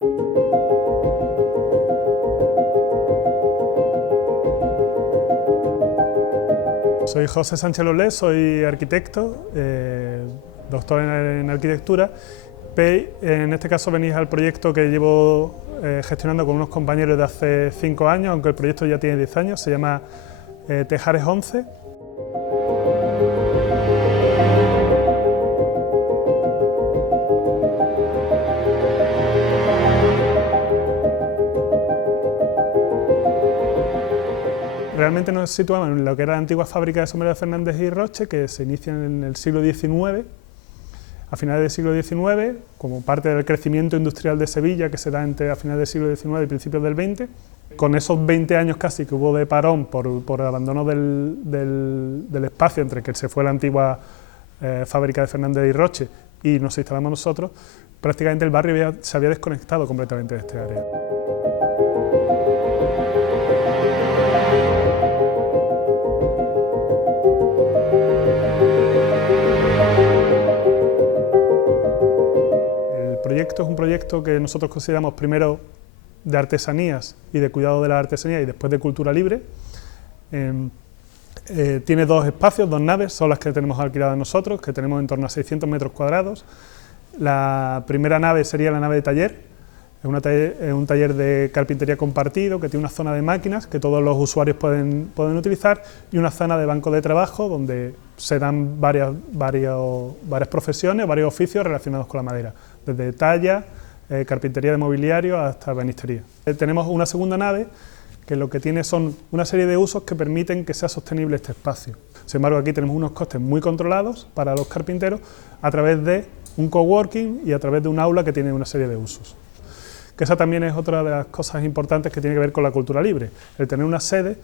Soy José Sánchez Lolés, soy arquitecto, doctor en arquitectura. En este caso venís al proyecto que llevo gestionando con unos compañeros de hace 5 años, aunque el proyecto ya tiene 10 años, se llama Tejares 11. Realmente nos situamos en lo que era la antigua fábrica de sombreros Fernández y Roche, que se inicia en el siglo XIX, a finales del siglo XIX, como parte del crecimiento industrial de Sevilla, que se da a finales del siglo XIX y principios del XX. Con esos 20 años casi que hubo de parón por abandono del espacio entre que se fue la antigua fábrica de Fernández y Roche y nos instalamos nosotros, prácticamente el barrio se había desconectado completamente de este área. El proyecto es un proyecto que nosotros consideramos primero de artesanías y de cuidado de la artesanía y después de cultura libre. Tiene 2 espacios, 2 naves, son las que tenemos alquiladas nosotros, que tenemos en torno a 600 metros cuadrados. La primera nave sería la nave de taller, es un taller de carpintería compartido que tiene una zona de máquinas que todos los usuarios pueden utilizar y una zona de banco de trabajo donde se dan varias profesiones, varios oficios relacionados con la madera, desde talla, carpintería de mobiliario hasta ebanistería. Tenemos una segunda nave que lo que tiene son una serie de usos que permiten que sea sostenible este espacio. Sin embargo, aquí tenemos unos costes muy controlados para los carpinteros a través de un coworking y a través de un aula que tiene una serie de usos. Que esa también es otra de las cosas importantes que tiene que ver con la cultura libre. El tener una sede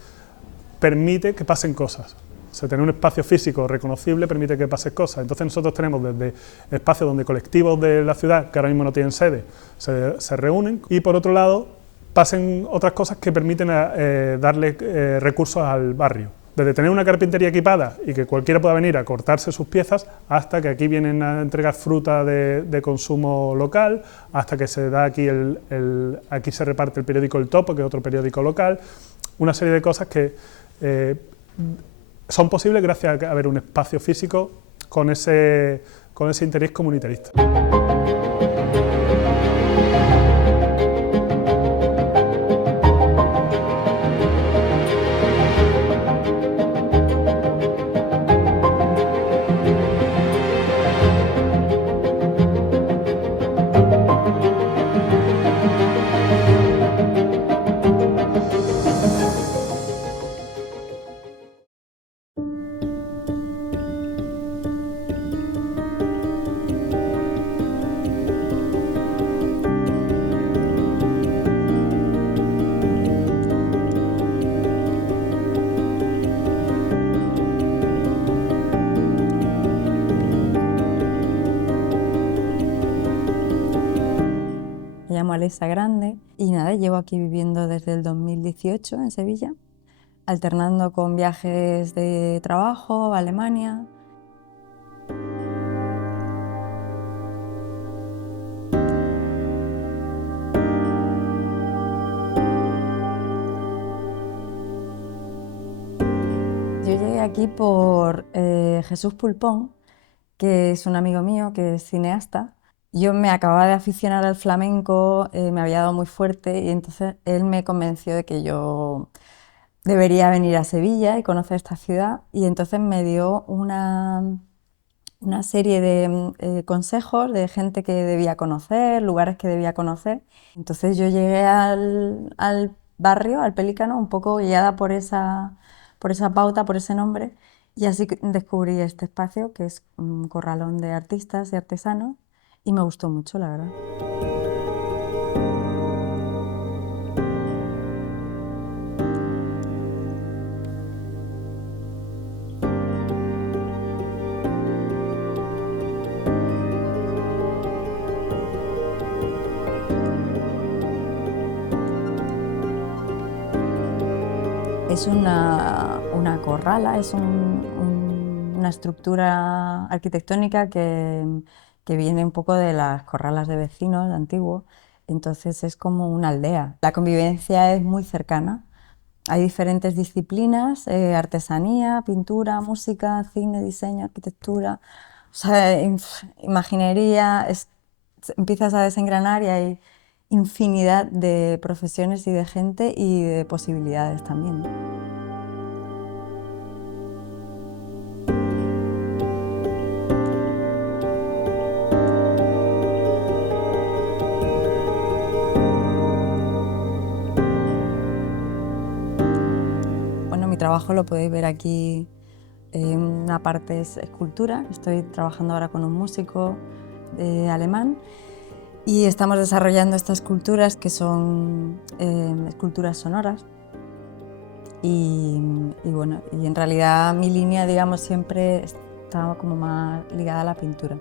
permite que pasen cosas. O sea, tener un espacio físico reconocible permite que pasen cosas. Entonces nosotros tenemos desde espacios donde colectivos de la ciudad, que ahora mismo no tienen sede, se reúnen, y por otro lado pasen otras cosas que permiten darle recursos al barrio. Desde tener una carpintería equipada y que cualquiera pueda venir a cortarse sus piezas, hasta que aquí vienen a entregar fruta de consumo local, hasta que se da aquí, aquí se reparte el periódico El Topo, que es otro periódico local, una serie de cosas que son posibles gracias a haber un espacio físico con ese interés comunitarista. Me llamo Alexa Grande y nada, llevo aquí viviendo desde el 2018 en Sevilla, alternando con viajes de trabajo a Alemania. Yo llegué aquí por Jesús Pulpón, que es un amigo mío que es cineasta. Yo me acababa de aficionar al flamenco, me había dado muy fuerte y entonces él me convenció de que yo debería venir a Sevilla y conocer esta ciudad y entonces me dio una serie de consejos de gente que debía conocer, lugares que debía conocer. Entonces yo llegué al barrio, al Pelícano, un poco guiada por esa pauta, por ese nombre, y así descubrí este espacio que es un corralón de artistas y artesanos y me gustó mucho, la verdad. Es una corrala, es una estructura arquitectónica que viene un poco de las corralas de vecinos antiguos entonces es como una aldea. La convivencia es muy cercana. Hay diferentes disciplinas, artesanía, pintura, música, cine, diseño, arquitectura, o sea, imaginería, empiezas a desengranar y hay infinidad de profesiones y de gente y de posibilidades también. Bueno, mi trabajo lo podéis ver aquí. Una parte es escultura, estoy trabajando ahora con un músico alemán y estamos desarrollando estas esculturas que son esculturas sonoras y bueno, y en realidad mi línea, digamos, siempre está como más ligada a la pintura.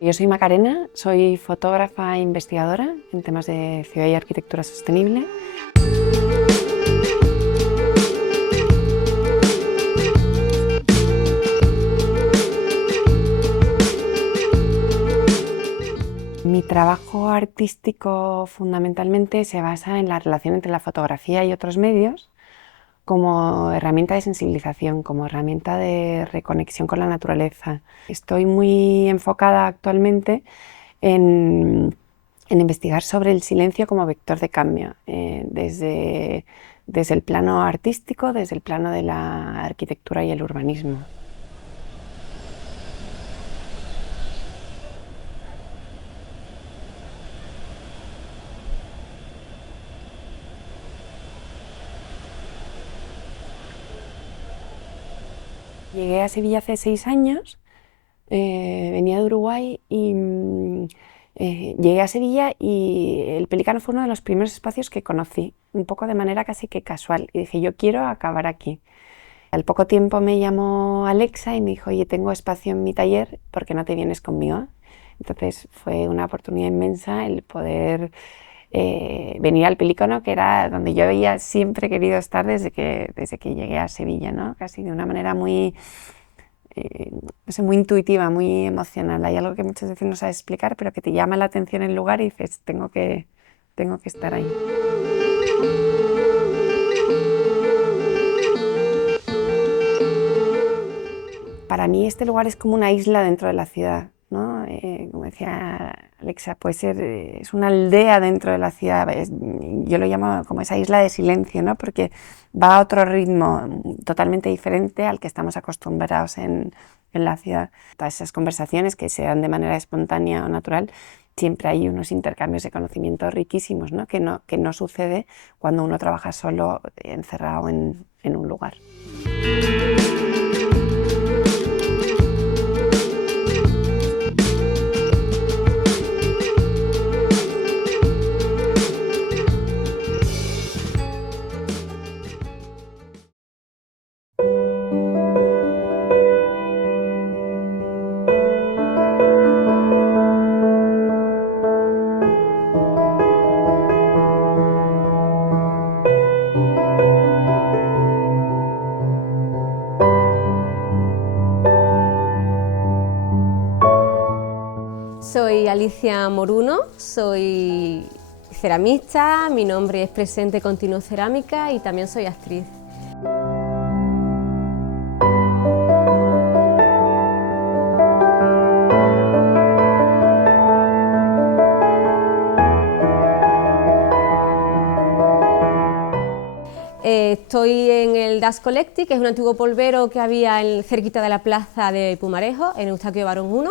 Yo soy Macarena, soy fotógrafa e investigadora en temas de ciudad y arquitectura sostenible. Mi trabajo artístico fundamentalmente se basa en la relación entre la fotografía y otros medios como herramienta de sensibilización, como herramienta de reconexión con la naturaleza. Estoy muy enfocada actualmente en investigar sobre el silencio como vector de cambio, desde el plano artístico, desde el plano de la arquitectura y el urbanismo. Llegué a Sevilla hace 6 años, venía de Uruguay y llegué a Sevilla y el Pelícano fue uno de los primeros espacios que conocí, un poco de manera casi que casual, y dije, yo quiero acabar aquí. Al poco tiempo me llamó Alexa y me dijo, oye, tengo espacio en mi taller, ¿por qué no te vienes conmigo? Entonces fue una oportunidad inmensa el poder venir al Pelícano, que era donde yo había siempre querido estar desde que llegué a Sevilla, ¿no? Casi de una manera muy, no sé, muy intuitiva, muy emocional. Hay algo que muchas veces no sabes explicar, pero que te llama la atención el lugar y dices, tengo que estar ahí. Para mí este lugar es como una isla dentro de la ciudad, ¿no? Como decía Alexa, puede ser, es una aldea dentro de la ciudad, yo lo llamo como esa isla de silencio, ¿no? Porque va a otro ritmo totalmente diferente al que estamos acostumbrados en la ciudad. Todas esas conversaciones que se dan de manera espontánea o natural, siempre hay unos intercambios de conocimiento riquísimos, ¿no? Que no sucede cuando uno trabaja solo, encerrado en un lugar. Soy Alicia Moruno, soy ceramista, mi nombre es Presente Continuo Cerámica y también soy actriz. Estoy en el Das Collecti, que es un antiguo polvero que había cerquita de la plaza de Pumarejo, en Eustaquio Barón 1.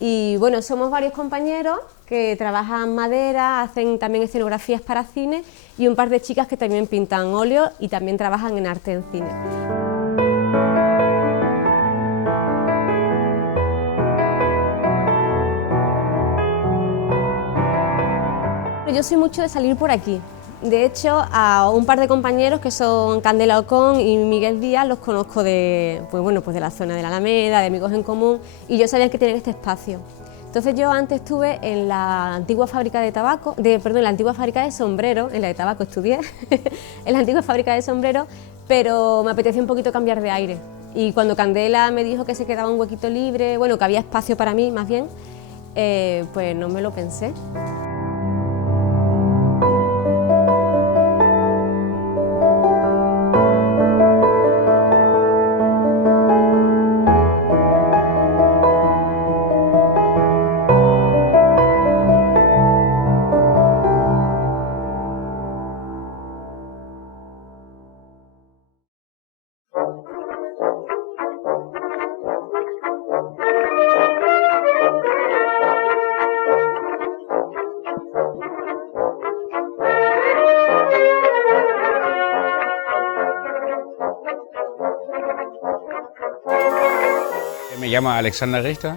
Y bueno, somos varios compañeros que trabajan madera, hacen también escenografías para cine y un par de chicas que también pintan óleo y también trabajan en arte en cine. Yo soy mucho de salir por aquí. De hecho, a un par de compañeros que son Candela Ocón y Miguel Díaz los conozco de, pues de la zona de la Alameda, de Amigos en Común, y yo sabía que tenían este espacio. Entonces yo antes estuve en la antigua fábrica de tabaco, en la antigua fábrica de sombreros, en la de tabaco estudié, en la antigua fábrica de sombreros, pero me apetecía un poquito cambiar de aire. Y cuando Candela me dijo que se quedaba un huequito libre, bueno, que había espacio para mí más bien, pues no me lo pensé. Me llamo Alexander Richter,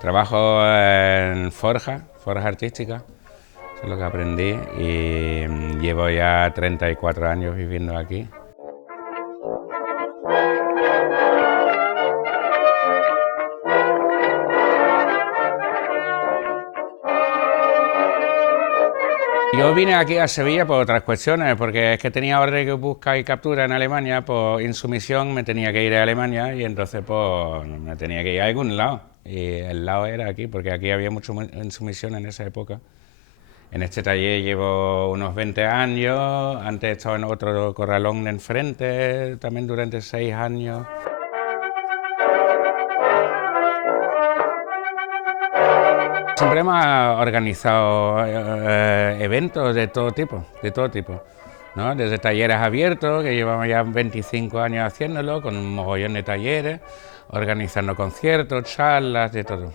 trabajo en forja artística, eso es lo que aprendí y llevo ya 34 años viviendo aquí. Yo vine aquí a Sevilla por otras cuestiones, porque es que tenía orden de busca y captura en Alemania, por insumisión me tenía que ir a Alemania y entonces pues me tenía que ir a algún lado. Y el lado era aquí, porque aquí había mucha insumisión en esa época. En este taller llevo unos 20 años, antes he estado en otro corralón enfrente, también durante 6 años. Siempre hemos organizado eventos de todo tipo, ¿no? Desde talleres abiertos, que llevamos ya 25 años haciéndolo, con un mogollón de talleres, organizando conciertos, charlas, de todo.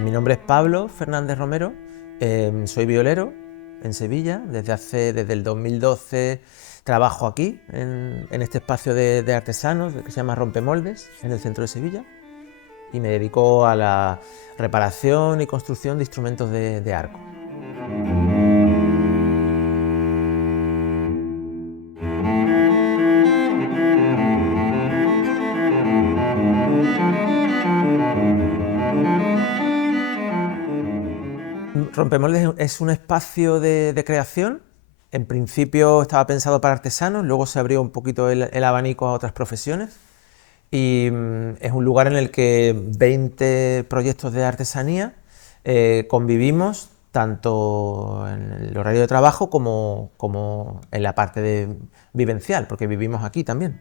Mi nombre es Pablo Fernández Romero, soy violero en Sevilla, desde el 2012 trabajo aquí, en este espacio de artesanos que se llama Rompemoldes, en el centro de Sevilla, y me dedico a la reparación y construcción de instrumentos de arco. Rompemoldes es un espacio de creación. En principio estaba pensado para artesanos, luego se abrió un poquito el abanico a otras profesiones y es un lugar en el que 20 proyectos de artesanía convivimos tanto en el horario de trabajo como en la parte vivencial, porque vivimos aquí también.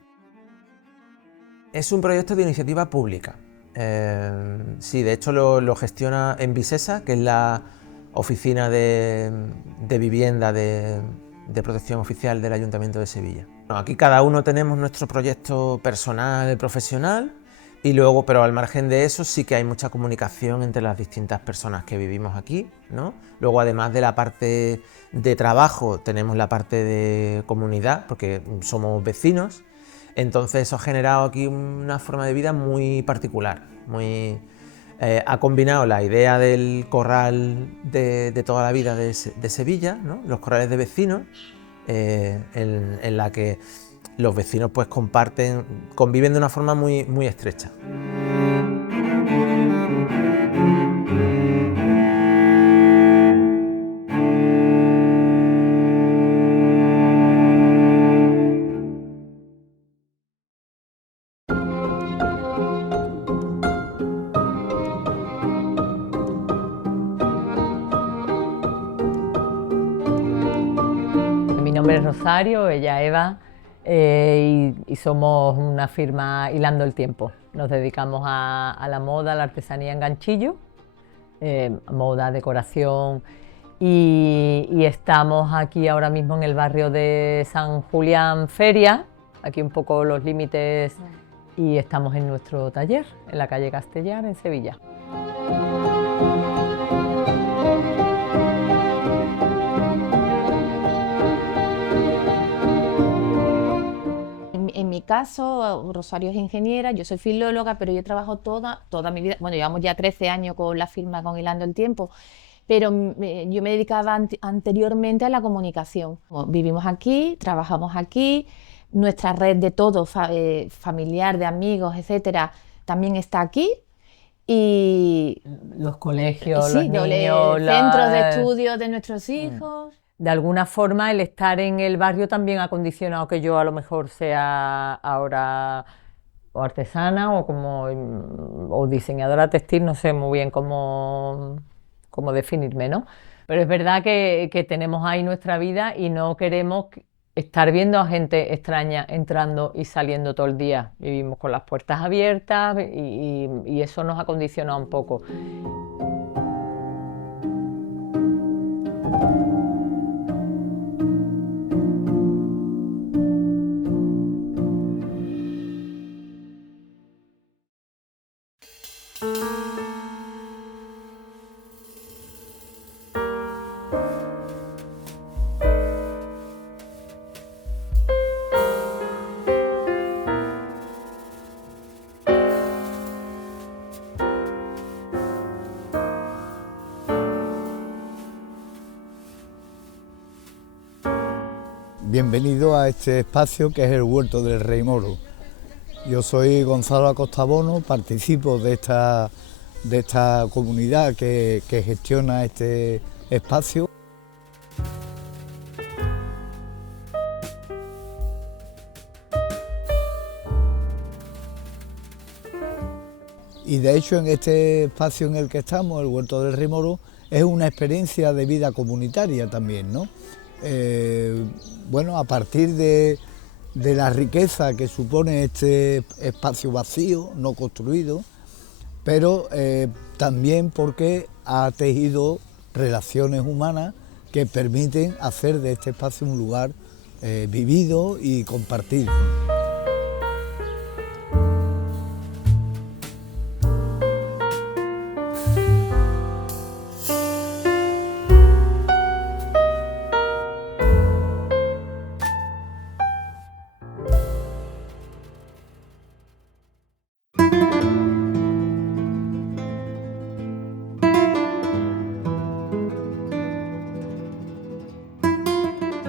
Es un proyecto de iniciativa pública. Sí, de hecho lo gestiona Envisesa, que es la oficina de vivienda de protección oficial del Ayuntamiento de Sevilla. Bueno, aquí cada uno tenemos nuestro proyecto personal, profesional, y luego, pero al margen de eso sí que hay mucha comunicación entre las distintas personas que vivimos aquí, ¿no? Luego, además de la parte de trabajo, tenemos la parte de comunidad, porque somos vecinos. Entonces eso ha generado aquí una forma de vida muy particular, ha combinado la idea del corral de toda la vida de Sevilla, ¿no? Los corrales de vecinos, en la que los vecinos pues conviven de una forma muy estrecha. nombre es Rosario, ella Eva, y somos una firma Hilando el Tiempo. Nos dedicamos a la moda, a la artesanía en ganchillo, moda, decoración, y estamos aquí ahora mismo en el barrio de San Julián Feria, aquí un poco los límites, y estamos en nuestro taller, en la calle Castellar, en Sevilla. En mi caso, Rosario es ingeniera, yo soy filóloga, pero yo trabajo toda mi vida, bueno, llevamos ya 13 años con la firma, con Hilando el Tiempo, pero yo me dedicaba anteriormente a la comunicación. Vivimos aquí, trabajamos aquí, nuestra red de todo, familiar, de amigos, etcétera, también está aquí. Y los colegios, sí, los niños, centros de estudio de nuestros hijos. De alguna forma el estar en el barrio también ha condicionado que yo a lo mejor sea ahora o artesana o diseñadora textil, no sé muy bien cómo definirme, ¿no? Pero es verdad que tenemos ahí nuestra vida y no queremos estar viendo a gente extraña entrando y saliendo todo el día. Vivimos con las puertas abiertas y eso nos ha condicionado un poco. Bienvenido a este espacio que es el Huerto del Rey Moro. Yo soy Gonzalo Acosta Bono, participo de esta comunidad que gestiona este espacio. Y de hecho en este espacio en el que estamos, el Huerto del Rey Moro, es una experiencia de vida comunitaria también, ¿no? Bueno, a partir de la riqueza que supone este espacio vacío, no construido, pero también porque ha tejido relaciones humanas que permiten hacer de este espacio un lugar vivido y compartido.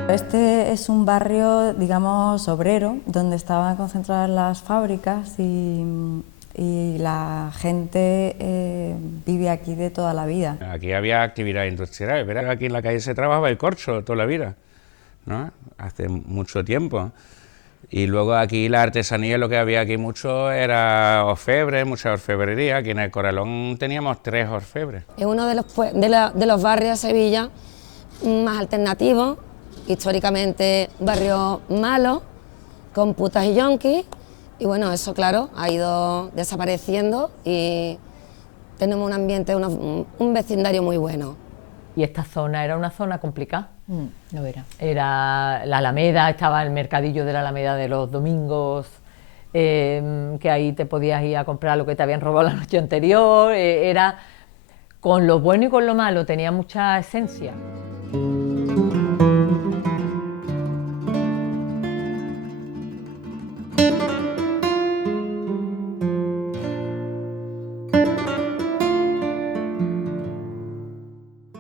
Este es un barrio, digamos, obrero, donde estaban concentradas las fábricas y la gente vive aquí de toda la vida. Aquí había actividad industrial, ¿verdad? Aquí en la calle se trabajaba el corcho toda la vida, ¿no? Hace mucho tiempo. Y luego aquí la artesanía, lo que había aquí mucho era orfebre, mucha orfebrería. Aquí en el Corralón teníamos 3 orfebres. Es uno de los barrios de Sevilla más alternativos, históricamente barrio malo, con putas y yonkis, y bueno, eso claro, ha ido desapareciendo y tenemos un ambiente, un vecindario muy bueno. Y esta zona era una zona complicada. Lo era. Era la Alameda, estaba el mercadillo de la Alameda de los domingos, que ahí te podías ir a comprar lo que te habían robado la noche anterior. Era con lo bueno y con lo malo, tenía mucha esencia.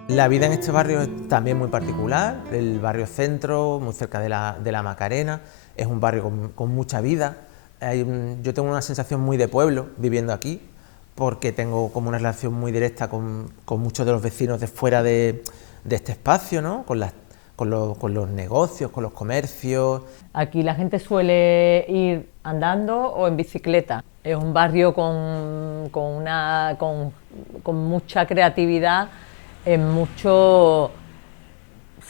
La vida en este barrio es también muy particular, el barrio centro, muy cerca de la Macarena, es un barrio con mucha vida. Yo tengo una sensación muy de pueblo viviendo aquí, porque tengo como una relación muy directa con muchos de los vecinos de fuera de este espacio, ¿no? Con los negocios, con los comercios. Aquí la gente suele ir andando o en bicicleta. Es un barrio con mucha creatividad en muchos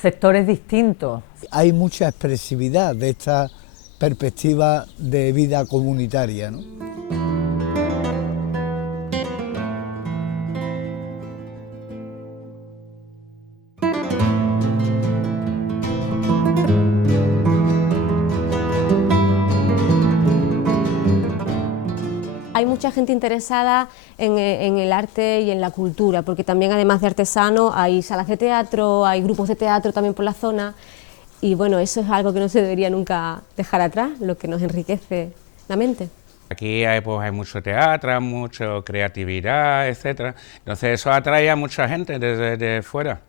sectores distintos. Hay mucha expresividad de esta perspectiva de vida comunitaria, ¿no? Hay mucha gente interesada en el arte y en la cultura, porque también además de artesanos hay salas de teatro, hay grupos de teatro también por la zona, y bueno, eso es algo que no se debería nunca dejar atrás, lo que nos enriquece la mente. Aquí hay, pues, hay mucho teatro, mucha creatividad, etcétera. Entonces eso atrae a mucha gente desde fuera,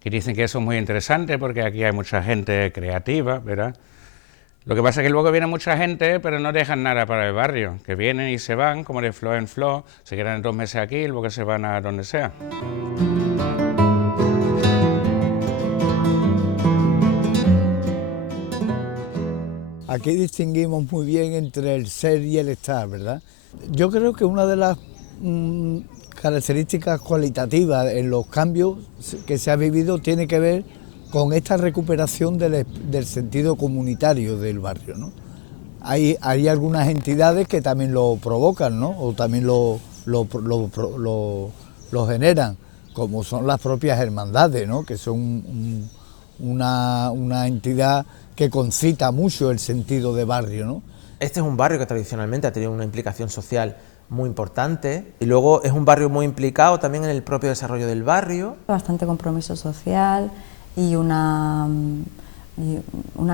que dicen que eso es muy interesante porque aquí hay mucha gente creativa, ¿verdad? Lo que pasa es que luego viene mucha gente, pero no dejan nada para el barrio, que vienen y se van, como de flor en flor, se quedan 2 meses aquí y luego se van a donde sea. Aquí distinguimos muy bien entre el ser y el estar, ¿verdad? Yo creo que una de las características cualitativas en los cambios que se ha vivido tiene que ver con esta recuperación del sentido comunitario del barrio, ¿no? Hay algunas entidades que también lo provocan, ¿no? O también lo generan, como son las propias hermandades, ¿no? Que son una entidad que concita mucho el sentido de barrio, ¿no? Este es un barrio que tradicionalmente ha tenido una implicación social muy importante y luego es un barrio muy implicado también en el propio desarrollo del barrio. Bastante compromiso social y una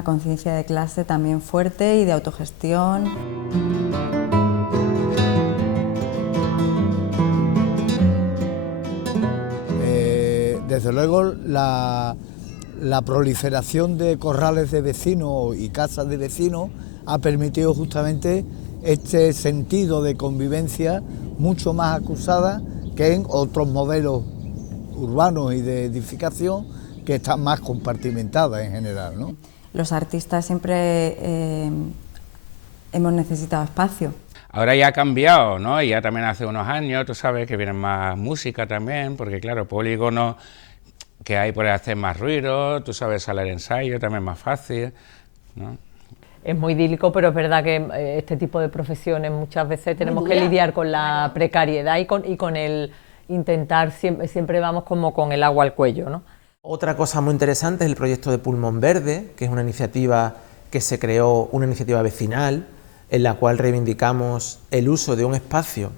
conciencia de clase también fuerte y de autogestión. Desde luego la proliferación de corrales de vecinos y casas de vecinos ha permitido justamente este sentido de convivencia mucho más acusada que en otros modelos urbanos y de edificación que están más compartimentadas en general, ¿no? Los artistas siempre hemos necesitado espacio. Ahora ya ha cambiado, ¿no? Y ya también hace unos años, tú sabes, que viene más música también, porque claro, polígono que hay por hacer más ruido, tú sabes, sala de ensayo también es más fácil, ¿no? Es muy idílico, pero es verdad que este tipo de profesiones muchas veces tenemos que lidiar con la precariedad y con el intentar, siempre vamos como con el agua al cuello, ¿no? Otra cosa muy interesante es el proyecto de Pulmón Verde, que es una iniciativa que se creó, una iniciativa vecinal, en la cual reivindicamos el uso de un espacio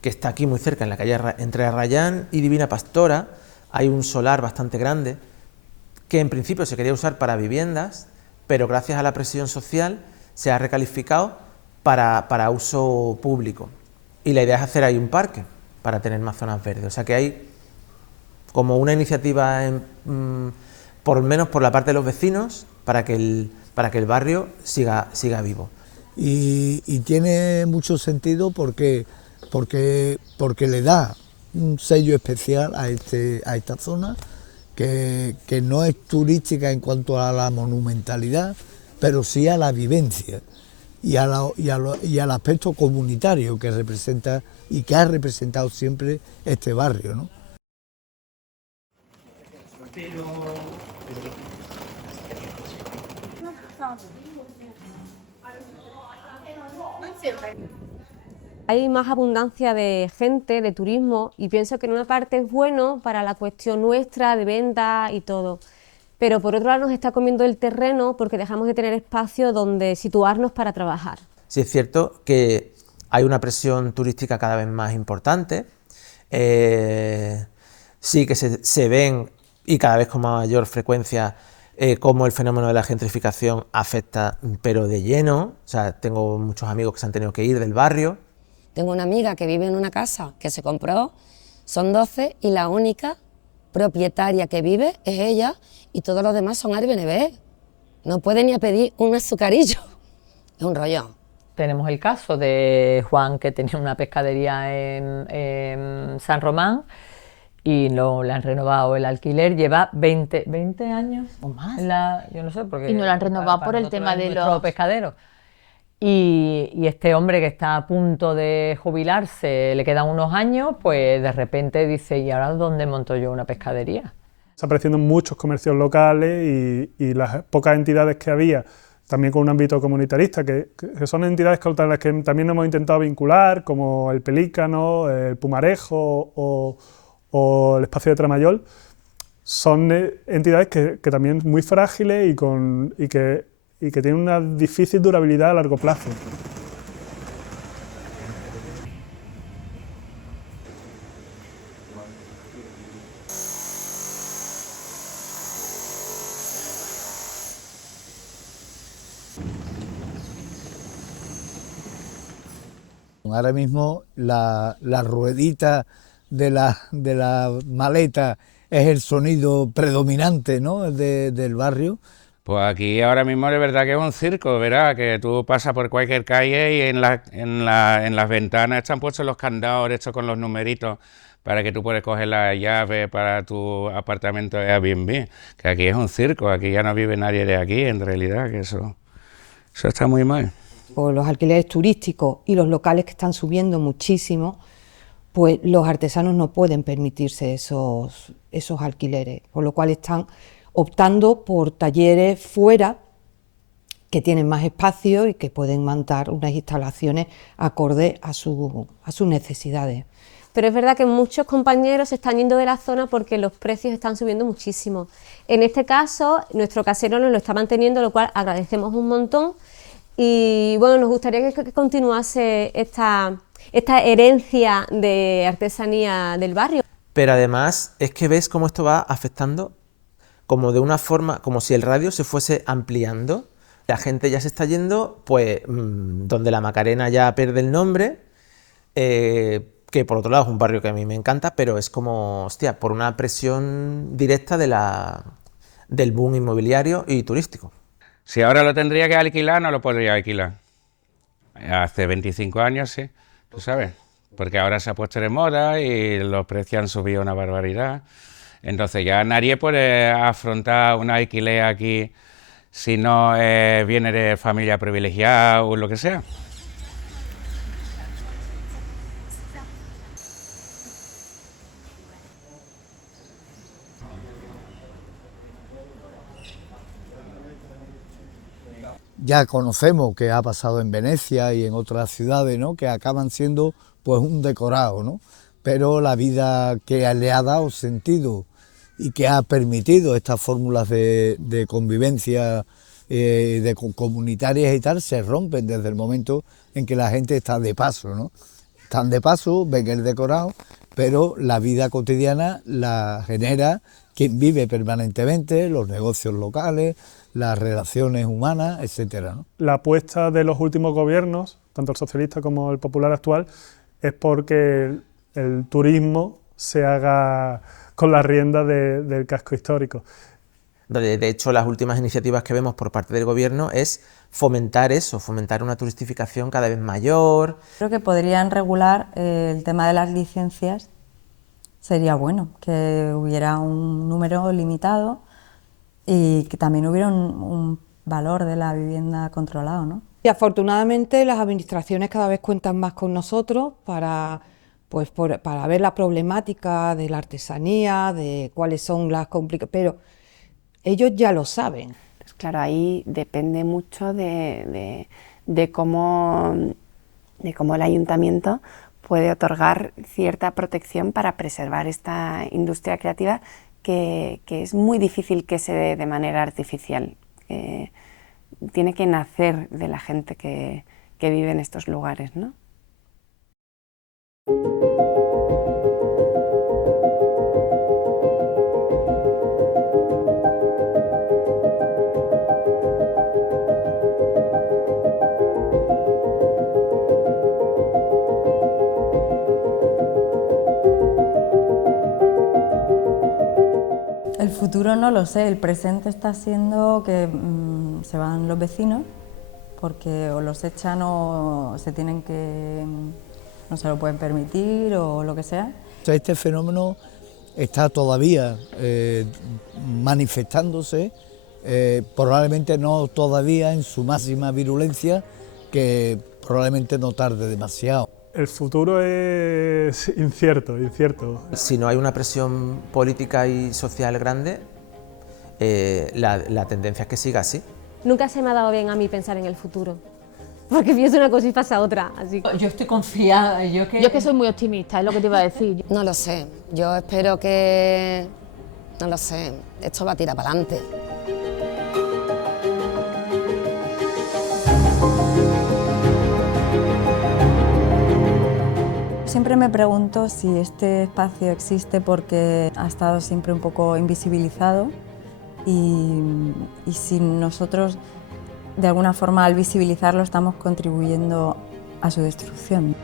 que está aquí muy cerca, en la calle entre Arrayán y Divina Pastora. Hay un solar bastante grande que en principio se quería usar para viviendas, pero gracias a la presión social se ha recalificado para uso público. Y la idea es hacer ahí un parque para tener más zonas verdes. O sea que hay como una iniciativa, por lo menos por la parte de los vecinos, para que el barrio siga vivo. Y tiene mucho sentido porque le da un sello especial a esta zona, que no es turística en cuanto a la monumentalidad, pero sí a la vivencia y al aspecto comunitario que representa y que ha representado siempre este barrio, ¿no? Hay más abundancia de gente, de turismo, y pienso que en una parte es bueno para la cuestión nuestra de venta y todo, pero por otro lado nos está comiendo el terreno porque dejamos de tener espacio donde situarnos para trabajar. Sí es cierto que hay una presión turística cada vez más importante, sí que se ven y cada vez con mayor frecuencia cómo el fenómeno de la gentrificación afecta, pero de lleno. O sea, tengo muchos amigos que se han tenido que ir del barrio. Tengo una amiga que vive en una casa que se compró, son 12 y la única propietaria que vive es ella y todos los demás son Airbnb. No puede ni a pedir un azucarillo, es un rollo. Tenemos el caso de Juan, que tenía una pescadería en San Román y no le han renovado el alquiler, lleva 20 años o más. Yo no sé, porque Y no lo han renovado por el tema de los pescaderos. Y este hombre que está a punto de jubilarse, le quedan unos años, pues de repente dice, ¿y ahora dónde monto yo una pescadería? Apareciendo muchos comercios locales y las pocas entidades que había, también con un ámbito comunitarista, que son entidades con las que también hemos intentado vincular, como el Pelícano, el Pumarejo o el Espacio de Tramayol, son entidades que también muy frágiles y que tienen una difícil durabilidad a largo plazo. Ahora mismo la ruedita de la maleta es el sonido predominante, ¿no?, del barrio. Pues aquí ahora mismo de verdad que es un circo, verás, que tú pasas por cualquier calle y en las ventanas están puestos los candados hechos con los numeritos para que tú puedas coger la llave para tu apartamento de Airbnb, que aquí es un circo, aquí ya no vive nadie de aquí en realidad, que eso está muy mal. Por los alquileres turísticos y los locales que están subiendo muchísimo, pues los artesanos no pueden permitirse esos alquileres, por lo cual están optando por talleres fuera que tienen más espacio y que pueden montar unas instalaciones acorde a sus necesidades. Pero es verdad que muchos compañeros se están yendo de la zona porque los precios están subiendo muchísimo. En este caso, nuestro casero nos lo está manteniendo, lo cual agradecemos un montón. Y bueno, nos gustaría que continuase esta herencia de artesanía del barrio. Pero además es que ves cómo esto va afectando como de una forma, como si el radio se fuese ampliando. La gente ya se está yendo, pues donde la Macarena ya pierde el nombre, que por otro lado es un barrio que a mí me encanta, pero es como, hostia, por una presión directa del boom inmobiliario y turístico. Si ahora lo tendría que alquilar, no lo podría alquilar. Hace 25 años sí, tú sabes, porque ahora se ha puesto de moda y los precios han subido una barbaridad. Entonces ya nadie puede afrontar un alquiler aquí si no viene de familia privilegiada o lo que sea. Ya conocemos que ha pasado en Venecia y en otras ciudades, ¿no?, que acaban siendo pues un decorado, ¿no? Pero la vida que le ha dado sentido y que ha permitido estas fórmulas de convivencia comunitarias y tal, se rompen desde el momento en que la gente está de paso, ¿no? Están de paso, ven el decorado, pero la vida cotidiana la genera quien vive permanentemente, los negocios locales, las relaciones humanas, etcétera, ¿no? La apuesta de los últimos gobiernos, tanto el socialista como el popular actual, es porque el turismo se haga con la rienda del casco histórico. De hecho, las últimas iniciativas que vemos por parte del gobierno es fomentar eso, fomentar una turistificación cada vez mayor. Creo que podrían regular el tema de las licencias, sería bueno, que hubiera un número limitado y que también hubiera un valor de la vivienda controlado, ¿no? Y afortunadamente las administraciones cada vez cuentan más con nosotros para ver la problemática de la artesanía, de cuáles son las complicaciones, pero ellos ya lo saben. Pues claro, ahí depende mucho de cómo el ayuntamiento puede otorgar cierta protección para preservar esta industria creativa que es muy difícil que se dé de manera artificial. Tiene que nacer de la gente que vive en estos lugares, ¿no? El futuro no lo sé, el presente está siendo que se van los vecinos porque o los echan o se tienen que, no se lo pueden permitir o lo que sea. Este fenómeno está todavía manifestándose, probablemente no todavía en su máxima virulencia, que probablemente no tarde demasiado. El futuro es incierto, incierto. Si no hay una presión política y social grande, la tendencia es que siga así. Nunca se me ha dado bien a mí pensar en el futuro, porque pienso una cosa y pasa otra. Así. Yo estoy confiada. Yo es que soy muy optimista, es lo que te iba a decir. No lo sé, yo espero que, no lo sé, esto va a tirar para adelante. Siempre me pregunto si este espacio existe porque ha estado siempre un poco invisibilizado y si nosotros, de alguna forma, al visibilizarlo, estamos contribuyendo a su destrucción.